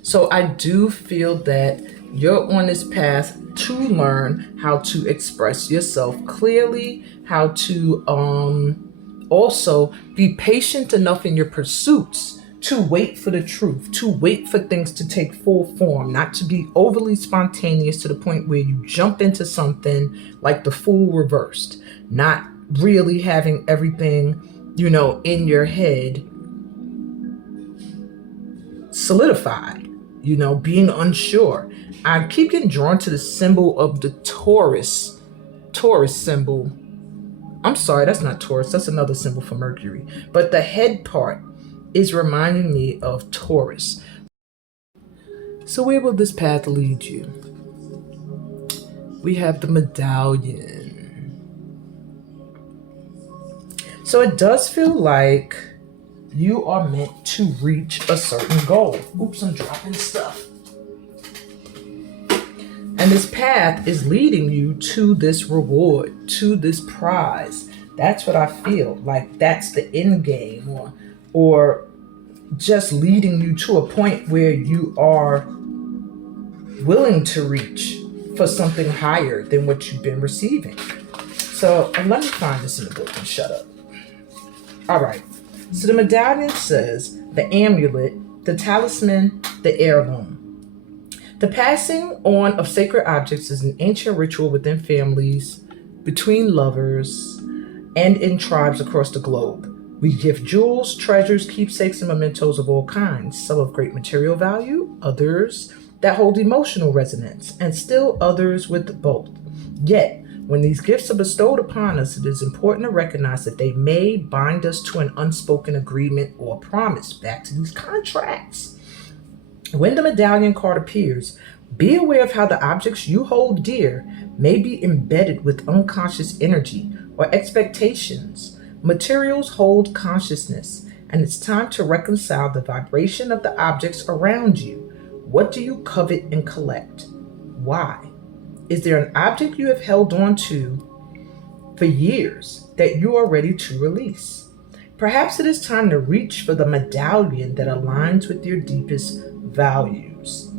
So I do feel that you're on this path to learn how to express yourself clearly, how to also be patient enough in your pursuits to wait for the truth, to wait for things to take full form, not to be overly spontaneous to the point where you jump into something like the Fool reversed, not really having everything, in your head solidified, being unsure. I keep getting drawn to the symbol of the Taurus symbol. I'm sorry, that's not Taurus. That's another symbol for Mercury. But the head part is reminding me of Taurus. So where will this path lead you? We have the medallion. So it does feel like you are meant to reach a certain goal. Oops, I'm dropping stuff. And this path is leading you to this reward, to this prize. That's what I feel like. That's the end game, or just leading you to a point where you are willing to reach for something higher than what you've been receiving. So let me find this in the book and shut up. All right. So the medallion says the amulet, the talisman, the heirloom. The passing on of sacred objects is an ancient ritual within families, between lovers, and in tribes across the globe. We give jewels, treasures, keepsakes, and mementos of all kinds, some of great material value, others that hold emotional resonance, and still others with both. Yet, when these gifts are bestowed upon us, it is important to recognize that they may bind us to an unspoken agreement or promise. Back to these contracts. When the medallion card appears, be aware of how the objects you hold dear may be embedded with unconscious energy or expectations. Materials hold consciousness, and it's time to reconcile the vibration of the objects around you. What do you covet and collect? Why? Is there an object you have held on to for years that you are ready to release? Perhaps it is time to reach for the medallion that aligns with your deepest values.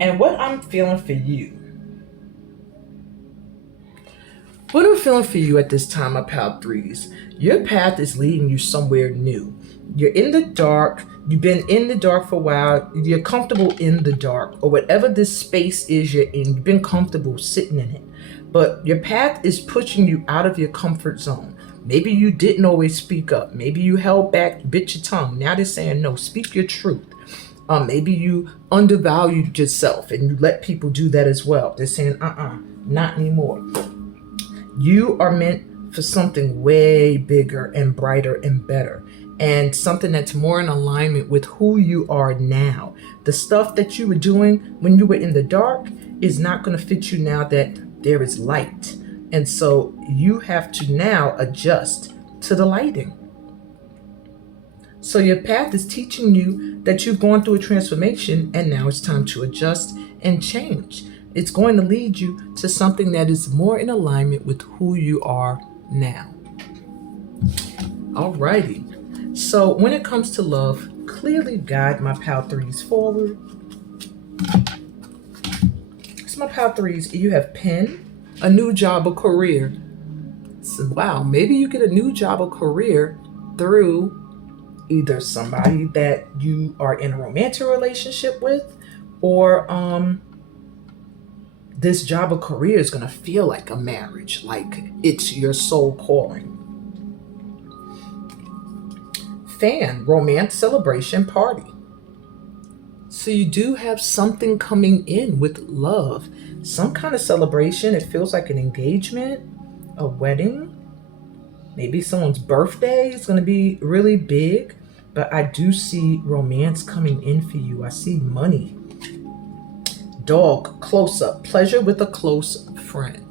And what I'm feeling for you. What I'm feeling for you at this time, my pal threes, your path is leading you somewhere new. You're in the dark. You've been in the dark for a while. You're comfortable in the dark, or whatever this space is you're in. You've been comfortable sitting in it. But your path is pushing you out of your comfort zone. Maybe you didn't always speak up. Maybe you held back, bit your tongue. Now they're saying, no, speak your truth. Maybe you undervalued yourself and you let people do that as well. They're saying, not anymore. You are meant for something way bigger and brighter and better, and something that's more in alignment with who you are now. The stuff that you were doing when you were in the dark is not going to fit you now that there is light. And so you have to now adjust to the lighting. So your path is teaching you that you've gone through a transformation, and now it's time to adjust and change. It's going to lead you to something that is more in alignment with who you are now. Alrighty. So when it comes to love, clearly guide my pal threes forward. So my pal threes, you have pen, a new job or career. So, wow, maybe you get a new job or career through either somebody that you are in a romantic relationship with, or this job or career is going to feel like a marriage, like it's your soul calling. Fan, romance, celebration, party. So you do have something coming in with love, some kind of celebration. It feels like an engagement, a wedding, maybe someone's birthday is going to be really big, but I do see romance coming in for you. I see money. Dog, close up, pleasure with a close friend.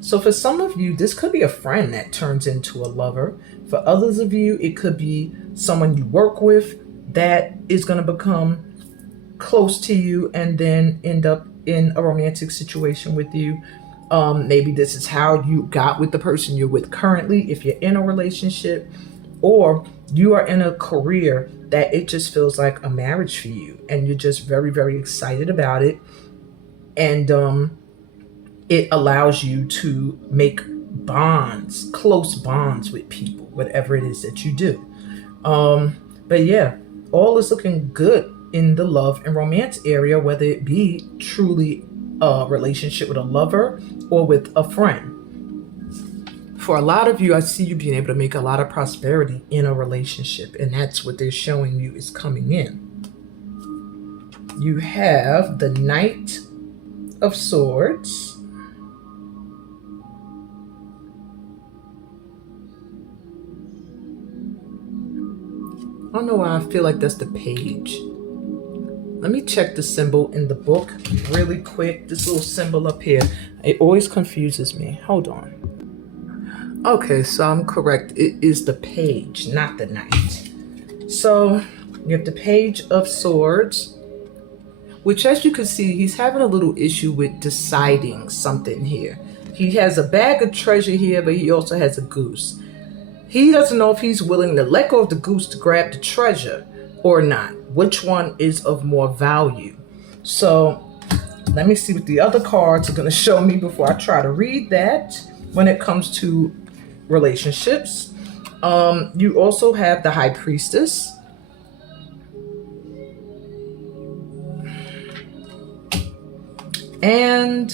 So for some of you, this could be a friend that turns into a lover. For others of you, it could be someone you work with that is going to become close to you and then end up in a romantic situation with you. Maybe this is how you got with the person you're with currently, if you're in a relationship, or you are in a career that it just feels like a marriage for you and you're just very, very excited about it. And it allows you to make bonds, close bonds with people, whatever it is that you do. But yeah, all is looking good in the love and romance area, whether it be truly a relationship with a lover or with a friend. For a lot of you, I see you being able to make a lot of prosperity in a relationship, and that's what they're showing you is coming in. You have the Knight of Swords. I don't know why I feel like that's the Page. Let me check the symbol in the book really quick. This little symbol up here, it always confuses me. Hold on. Okay, so I'm correct. It is the Page, not the Knight. So you have the Page of Swords, which, as you can see, he's having a little issue with deciding something here. He has a bag of treasure here, but he also has a goose. He doesn't know if he's willing to let go of the goose to grab the treasure or not. Which one is of more value? So let me see what the other cards are going to show me before I try to read that. When it comes to relationships, you also have the High Priestess. And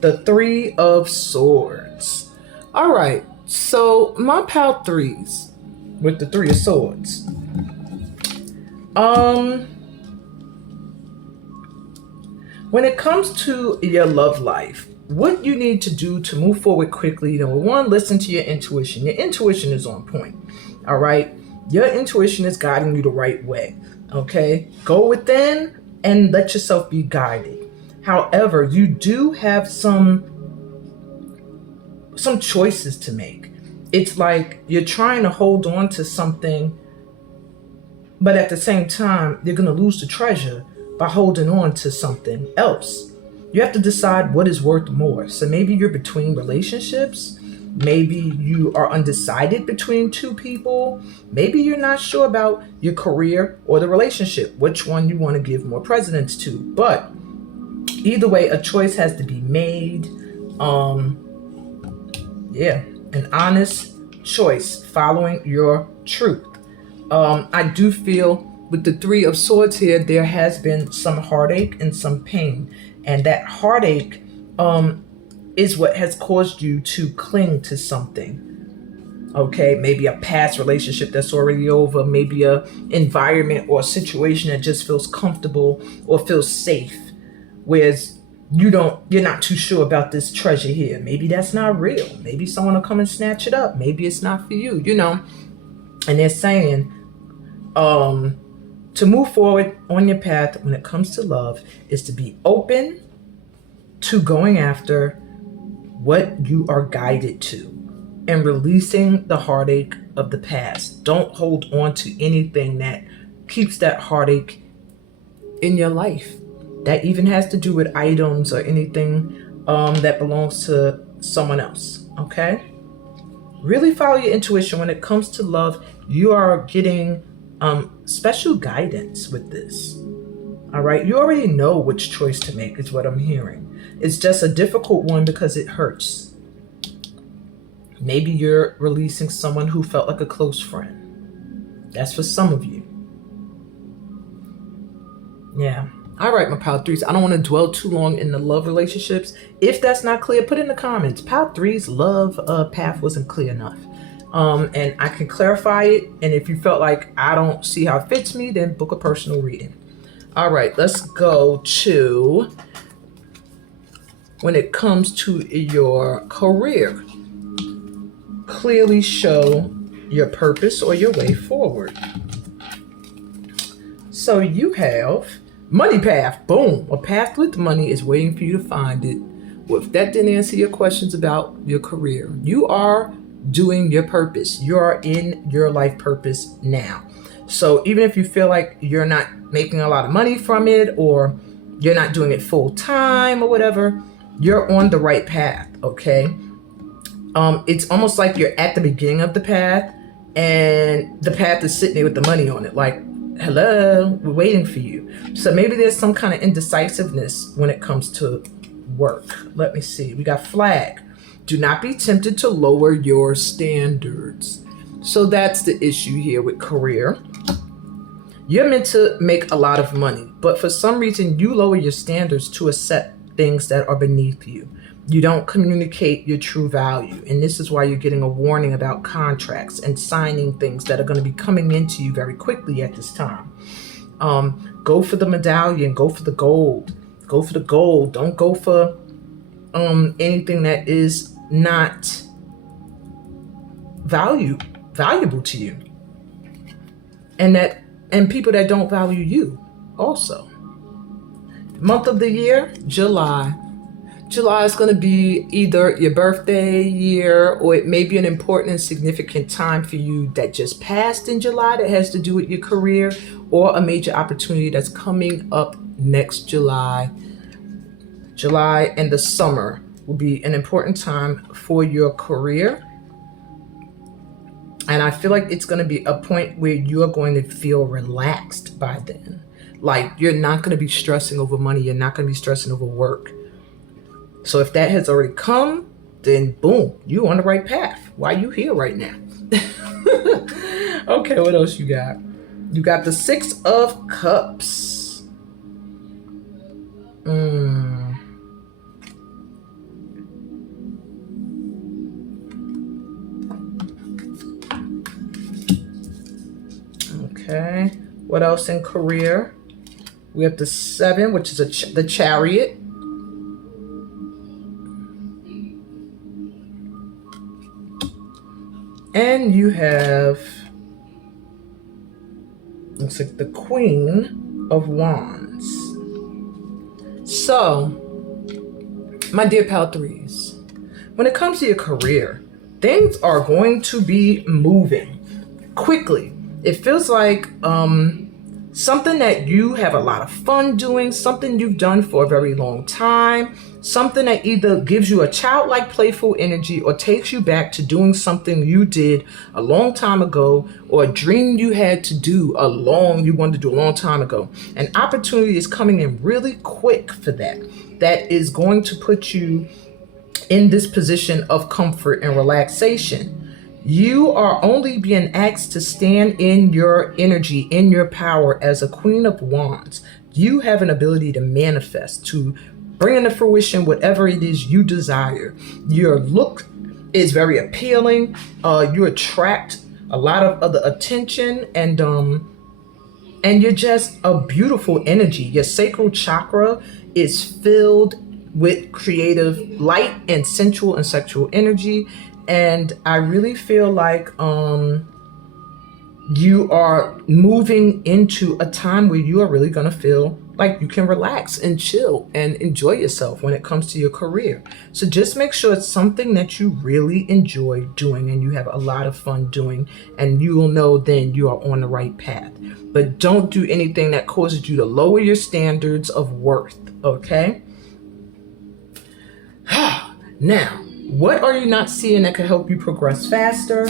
the Three of Swords. All right, so my pal threes with the Three of Swords. When it comes to your love life, what you need to do to move forward quickly, number one, listen to your intuition. Your intuition is on point. All right. Your intuition is guiding you the right way. Okay. Go within and let yourself be guided. However, you do have some choices to make. It's like you're trying to hold on to something, but at the same time, you're going to lose the treasure by holding on to something else. You have to decide what is worth more. So maybe you're between relationships. Maybe you are undecided between two people. Maybe you're not sure about your career or the relationship, which one you want to give more precedence to. But either way, a choice has to be made. Yeah, an honest choice following your truth. I do feel with the Three of Swords here, there has been some heartache and some pain. And that heartache is what has caused you to cling to something. Okay, maybe a past relationship that's already over, maybe a environment or a situation that just feels comfortable or feels safe. Whereas you're not too sure about this treasure here. Maybe that's not real. Maybe someone will come and snatch it up. Maybe it's not for you, And they're saying, to move forward on your path when it comes to love is to be open to going after what you are guided to and releasing the heartache of the past. Don't hold on to anything that keeps that heartache in your life. That even has to do with items or anything that belongs to someone else. Okay? Really follow your intuition. When it comes to love, you are getting special guidance with this. All right? You already know which choice to make, is what I'm hearing. It's just a difficult one because it hurts. Maybe you're releasing someone who felt like a close friend. That's for some of you. Yeah. All right, my Power Threes. I don't want to dwell too long in the love relationships. If that's not clear, put in the comments. Power Threes love path wasn't clear enough. And I can clarify it. And if you felt like I don't see how it fits me, then book a personal reading. All right, let's go to when it comes to your career. Clearly show your purpose or your way forward. So you have money path. Boom. A path with money is waiting for you to find it. Well, if that didn't answer your questions about your career, you are doing your purpose. You are in your life purpose now. So even if you feel like you're not making a lot of money from it or you're not doing it full time or whatever, you're on the right path, okay? It's almost like you're at the beginning of the path and the path is sitting there with the money on it. Like, hello, we're waiting for you. So maybe there's some kind of indecisiveness when it comes to work. Let me see. We got flag. Do not be tempted to lower your standards. So that's the issue here with career. You're meant to make a lot of money, but for some reason you lower your standards to accept things that are beneath you. You don't communicate your true value. And this is why you're getting a warning about contracts and signing things that are going to be coming into you very quickly at this time. Go for the medallion. Go for the gold. Go for the gold. Don't go for anything that is not valuable to you. And people that don't value you also. Month of the year, July. July is going to be either your birthday year or it may be an important and significant time for you that just passed in July that has to do with your career or a major opportunity that's coming up next July. July and the summer will be an important time for your career. And I feel like it's going to be a point where you are going to feel relaxed by then. Like you're not going to be stressing over money. You're not going to be stressing over work. So if that has already come, then boom, you on the right path. Why you here right now? Okay, what else you got? You got the 6 of Cups. Okay, what else in career? We have the 7, which is the Chariot. And you have, looks like the Queen of Wands. So, my dear pal threes, when it comes to your career, things are going to be moving quickly. It feels like something that you have a lot of fun doing, something you've done for a very long time, something that either gives you a childlike playful energy or takes you back to doing something you did a long time ago, or a dream you had to do you wanted to do a long time ago. An opportunity is coming in really quick for that. That is going to put you in this position of comfort and relaxation. You are only being asked to stand in your energy, in your power as a Queen of Wands. You have an ability to manifest, to bring into fruition whatever it is you desire. Your look is very appealing. You attract a lot of other attention, and you're just a beautiful energy. Your sacral chakra is filled with creative light and sensual and sexual energy. And I really feel like you are moving into a time where you are really going to feel like you can relax and chill and enjoy yourself when it comes to your career. So just make sure it's something that you really enjoy doing and you have a lot of fun doing, and you will know then you are on the right path. But don't do anything that causes you to lower your standards of worth, okay? Now, what are you not seeing that could help you progress faster?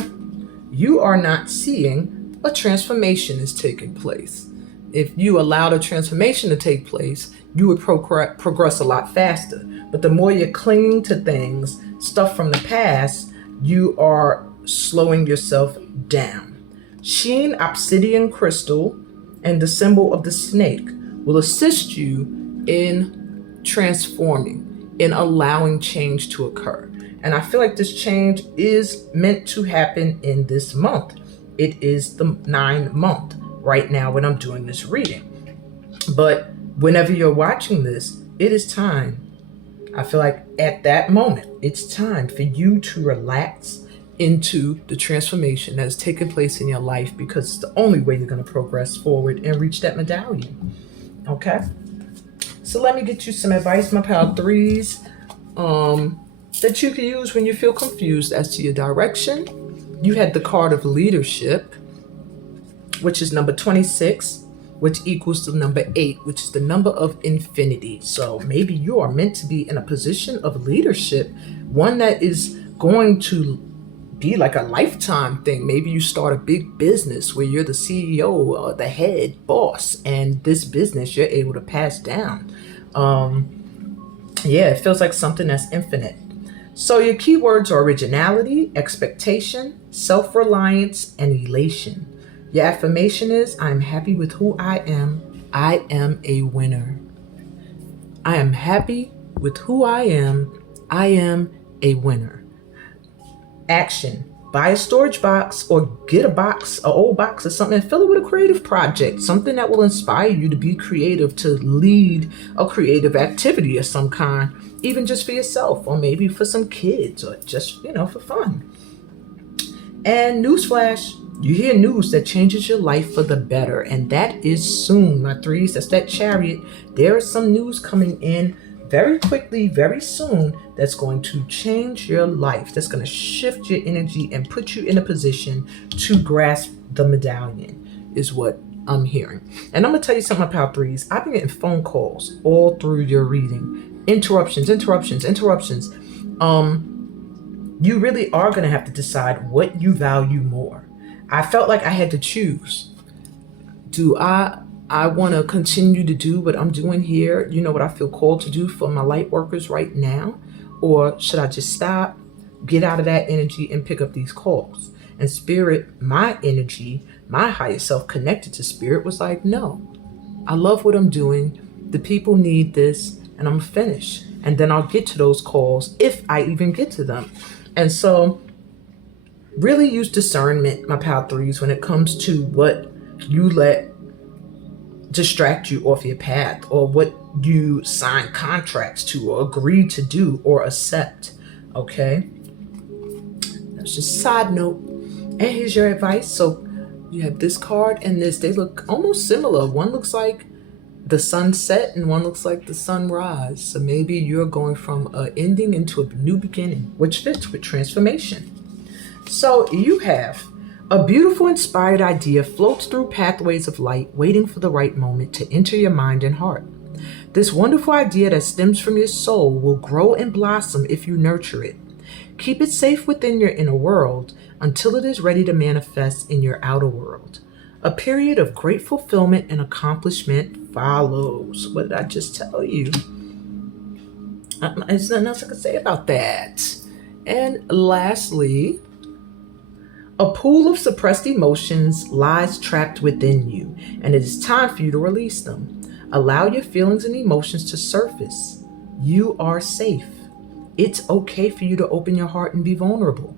You are not seeing a transformation is taking place. If you allowed a transformation to take place, you would progress a lot faster. But the more you're clinging to things, stuff from the past, you are slowing yourself down. Sheen obsidian crystal and the symbol of the snake will assist you in transforming, in allowing change to occur. And I feel like this change is meant to happen in this month. It is the 9th month right now when I'm doing this reading. But whenever you're watching this, it is time. I feel like at that moment, it's time for you to relax into the transformation that has taken place in your life, because it's the only way you're going to progress forward and reach that medallion. Okay? So let me get you some advice, my pal threes, that you can use when you feel confused as to your direction. You had the card of leadership, which is number 26, which equals the number 8, which is the number of infinity. So maybe you are meant to be in a position of leadership, one that is going to be like a lifetime thing. Maybe you start a big business where you're the CEO or the head boss, and this business you're able to pass down. It feels like something that's infinite. So your keywords are originality, expectation, self-reliance, and elation. Your affirmation is, I'm happy with who I am. I am a winner. I am happy with who I am. I am a winner. Action. Buy a storage box or get an old box or something, and fill it with a creative project, something that will inspire you to be creative, to lead a creative activity of some kind, even just for yourself or maybe for some kids or just, for fun. And newsflash, you hear news that changes your life for the better, and that is soon, my threes. That's that Chariot. There is some news coming in very quickly, very soon, that's going to change your life, that's going to shift your energy and put you in a position to grasp the medallion, is what I'm hearing. And I'm going to tell you something about threes. I've been getting phone calls all through your reading. Interruptions. You really are going to have to decide what you value more. I felt like I had to choose. Do I want to continue to do what I'm doing here, what I feel called to do for my light workers right now? Or should I just stop, get out of that energy, and pick up these calls? And Spirit, my energy, my higher self connected to Spirit, was like, no, I love what I'm doing. The people need this, and I'm finished. And then I'll get to those calls if I even get to them. And so really use discernment, my pal threes, when it comes to what you let distract you off your path or what you sign contracts to or agree to do or accept. Okay? That's just a side note. And here's your advice. So you have this card and this. They look almost similar. One looks like the sunset and one looks like the sunrise. So maybe you're going from an ending into a new beginning, which fits with transformation. So you have a beautiful, inspired idea floats through pathways of light, waiting for the right moment to enter your mind and heart. This wonderful idea that stems from your soul will grow and blossom if you nurture it. Keep it safe within your inner world until it is ready to manifest in your outer world. A period of great fulfillment and accomplishment follows. What did I just tell you? There's nothing else I can say about that. And lastly, a pool of suppressed emotions lies trapped within you, and it is time for you to release them. Allow your feelings and emotions to surface. You are safe. It's okay for you to open your heart and be vulnerable.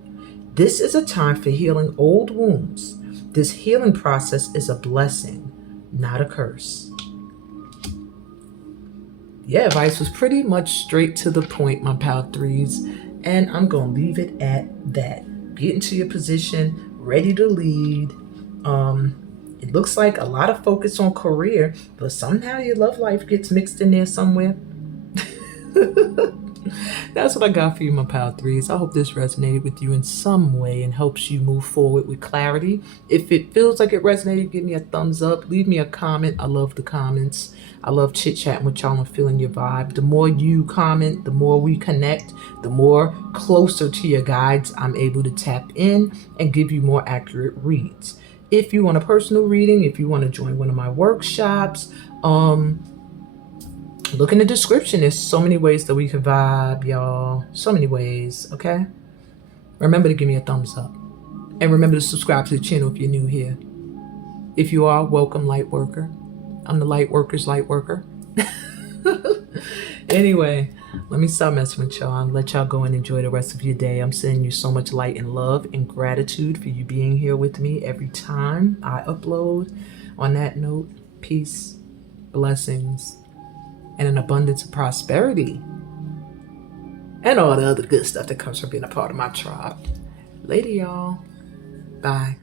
This is a time for healing old wounds. This healing process is a blessing, not a curse. Yeah, advice was pretty much straight to the point, my pal threes, and I'm going to leave it at that. Get into your position, ready to lead. It looks like a lot of focus on career, but somehow your love life gets mixed in there somewhere. That's what I got for you, my pal threes. I hope this resonated with you in some way and helps you move forward with clarity. If it feels like it resonated, give me a thumbs up. Leave me a comment. I love the comments. I love chit-chatting with y'all and feeling your vibe. The more you comment, the more we connect, the more closer to your guides I'm able to tap in and give you more accurate reads. If you want a personal reading, if you want to join one of my workshops, look in the description. There's so many ways that we can vibe, y'all. So many ways, okay? Remember to give me a thumbs up. And remember to subscribe to the channel if you're new here. If you are, welcome, light worker. I'm the light worker's light worker. Anyway, let me stop messing with y'all and let y'all go and enjoy the rest of your day. I'm sending you so much light and love and gratitude for you being here with me every time I upload. On that note, peace, blessings, and an abundance of prosperity, and all the other good stuff that comes from being a part of my tribe. Later, y'all. Bye.